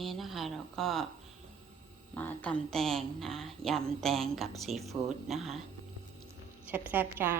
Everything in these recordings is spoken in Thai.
นี้นะคะเราก็มาตำแตงนะยำแตงกับซีฟู้ดนะคะแซ่บๆจ้า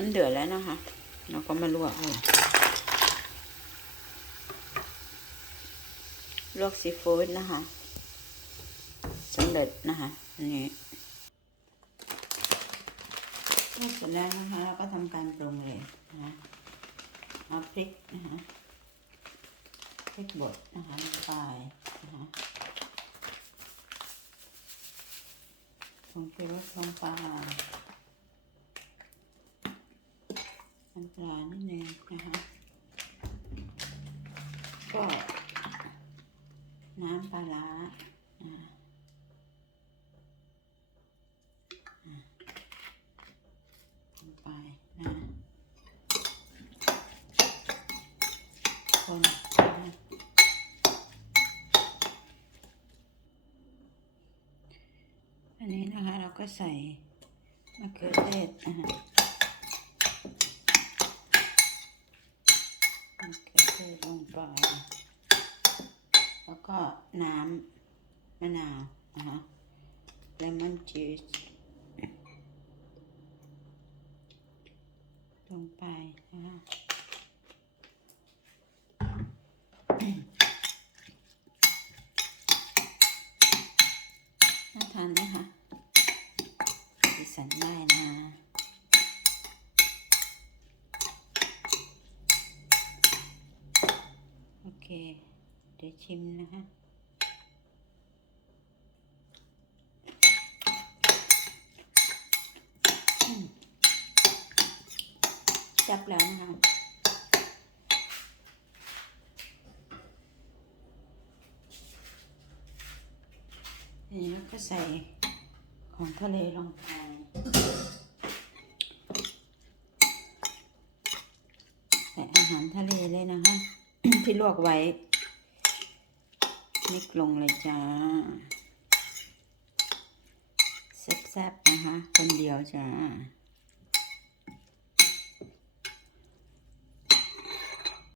น้ำเดือดแล้วนะคะเราก็มาลวกซีฟู้ดนะคะสำเร็จนะคะอันนี้ลวกเสร็จแล้วนะคะเราก็ทำการปรุงเลยนะเอาพริกนะคะพริกบดนะคะลงไปนะคะผงชูรสลงไปน้ำปลานิดนึงนะคะก็น้ำปลาร้าลงไปนะคนอันนี้นะคะเราก็ใส่มะเขือเทศมะเขือเทศลงไปแล้วก็น้ำมะนาวนะคะเลมอนจูสลงไปนะคะน่าทานไหมคะสีสันได้นะโอเคเดี๋ยวชิมนะคะจับแล้วนะคะนี่แล้วก็ใส่ของทะเลลงไปใส่อาหารทะเลเลยนะคะ ที่ลวกไว้มิกลงเลยจ้าแซ่บๆนะคะคนเดียวจ้า